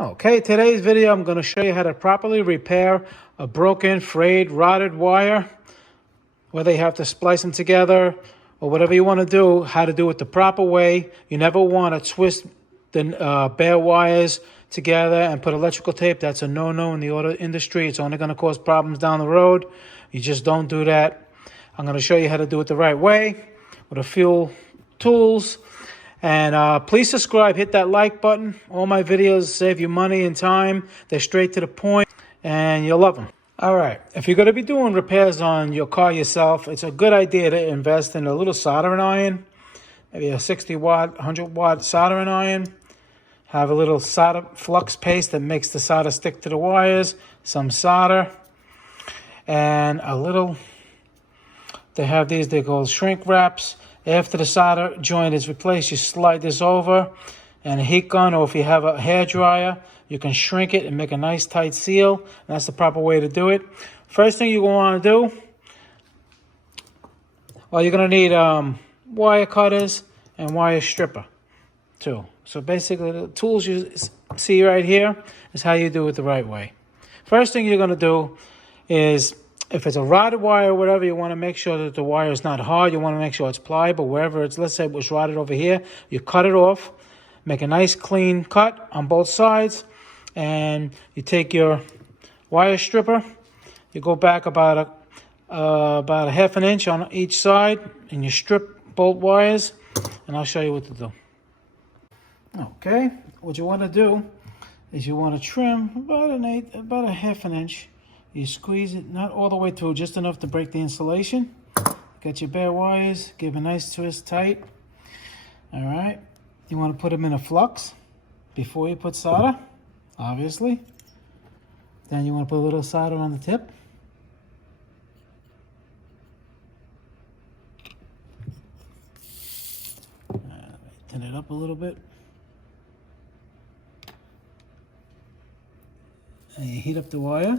Okay, today's video I'm going to show you how to properly repair a broken, frayed, rotted wire, whether you have to splice them together or whatever you want to do, how to do it the proper way. You never want to twist the bare wires together and put electrical tape. That's a no-no in the auto industry. It's only going to cause problems down the road. You just don't do that. I'm going to show you how to do it the right way with a few tools. And please subscribe, hit that like button. All my videos save you money and time. They're straight to the point, and you'll love them. All right, if you're going to be doing repairs on your car yourself, it's a good idea to invest in a little soldering iron, maybe a 60-watt, 100-watt soldering iron. Have a little solder flux paste that makes the solder stick to the wires, some solder, and a little, they have these, they're called shrink wraps. After the solder joint is replaced, you slide this over, and a heat gun, or if you have a hair dryer, you can shrink it and make a nice tight seal. And that's the proper way to do it. First thing you're going to want to do, well, you're going to need wire cutters and wire stripper too. So basically the tools you see right here is how you do it the right way. First thing you're going to do is, if it's a rotted wire or whatever, you want to make sure that the wire is not hard. You want to make sure it's pliable. Wherever it's, let's say it was rotted over here, you cut it off, make a nice clean cut on both sides, and you take your wire stripper, you go back about a half an inch on each side, and you strip both wires, and I'll show you what to do. Okay, what you want to do is you want to trim about a half an inch. You squeeze it, not all the way through, just enough to break the insulation. Got your bare wires, give a nice twist tight. All right, you want to put them in a flux before you put solder, obviously. Then you want to put a little solder on the tip. Turn it up a little bit. And you heat up the wire.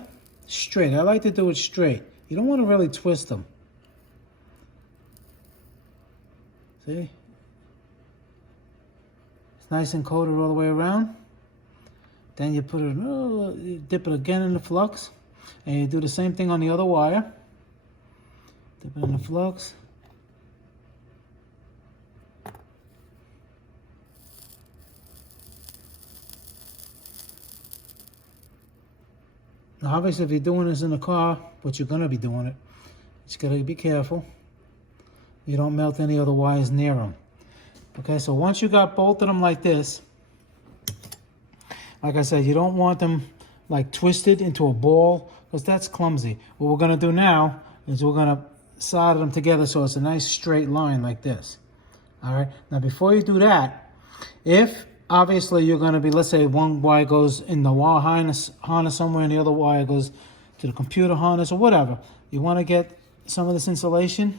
Straight. I like to do it straight. You don't want to really twist them. See? It's nice and coated all the way around. Then you put it, you dip it again in the flux. And you do the same thing on the other wire. Dip it in the flux. Now, obviously, if you're doing this in the car, but you're going to be doing it, you got to be careful. You don't melt any other wires near them. Okay, so once you got both of them like this, like I said, you don't want them like twisted into a ball, because that's clumsy. What we're going to do now is we're going to solder them together so it's a nice straight line like this. All right, now before you do that, if obviously you're going to be, let's say one wire goes in the wire harness somewhere and the other wire goes to the computer harness or whatever. You want to get some of this insulation.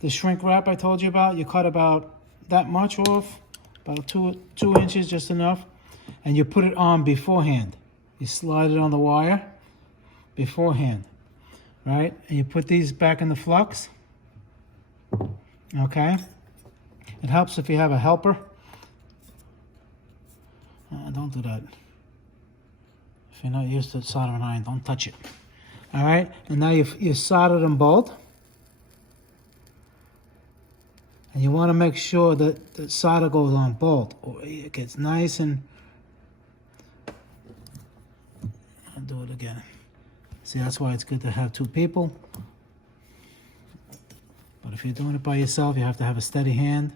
The shrink wrap I told you about, you cut about that much off, about two inches, just enough. And you put it on beforehand. You slide it on the wire beforehand, right? And you put these back in the flux, okay? It helps if you have a helper. Don't do that. If you're not used to soldering iron, don't touch it. All right, and now you soldered them both. And you want to make sure that the solder goes on both, or it gets nice and... I'll do it again. See, that's why it's good to have two people. But if you're doing it by yourself, you have to have a steady hand.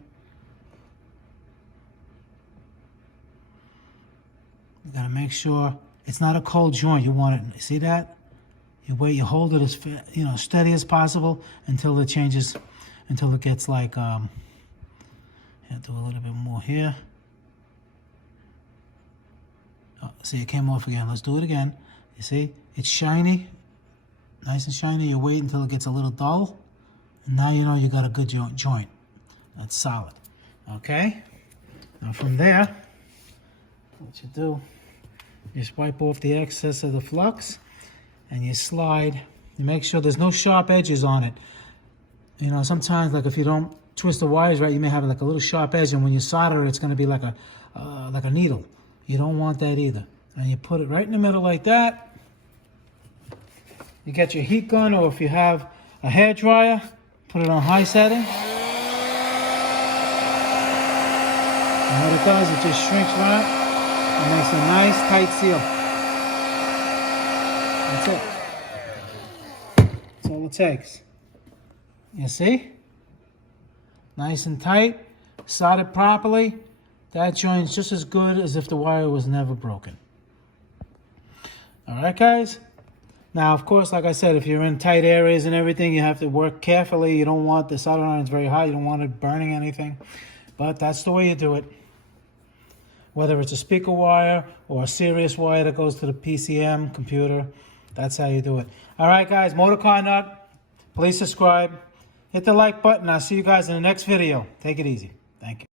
You gotta make sure it's not a cold joint. You want it, see that? You wait, you hold it as steady as possible until it changes, until it gets like, do a little bit more here. Oh, see, it came off again. Let's do it again. You see, it's shiny, nice and shiny. You wait until it gets a little dull, and now you know you got a good joint. That's solid. Okay. Now from there, what you do, you just wipe off the excess of the flux, and you slide. You make sure there's no sharp edges on it. You know, sometimes, like if you don't twist the wires right, you may have like a little sharp edge, and when you solder it, it's going to be like a needle. You don't want that either. And you put it right in the middle like that. You get your heat gun, or if you have a hair dryer, put it on high setting. And what it does, it just shrinks right and makes a nice tight seal. That's it. That's all it takes. You see? Nice and tight, soldered properly. That joint's just as good as if the wire was never broken. All right, guys? Now, of course, like I said, if you're in tight areas and everything, you have to work carefully. You don't want the soldering iron very hot. You don't want it burning anything. But that's the way you do it. Whether it's a speaker wire or a serious wire that goes to the PCM computer, that's how you do it. All right, guys, Motorcarnut, please subscribe. Hit the like button. I'll see you guys in the next video. Take it easy. Thank you.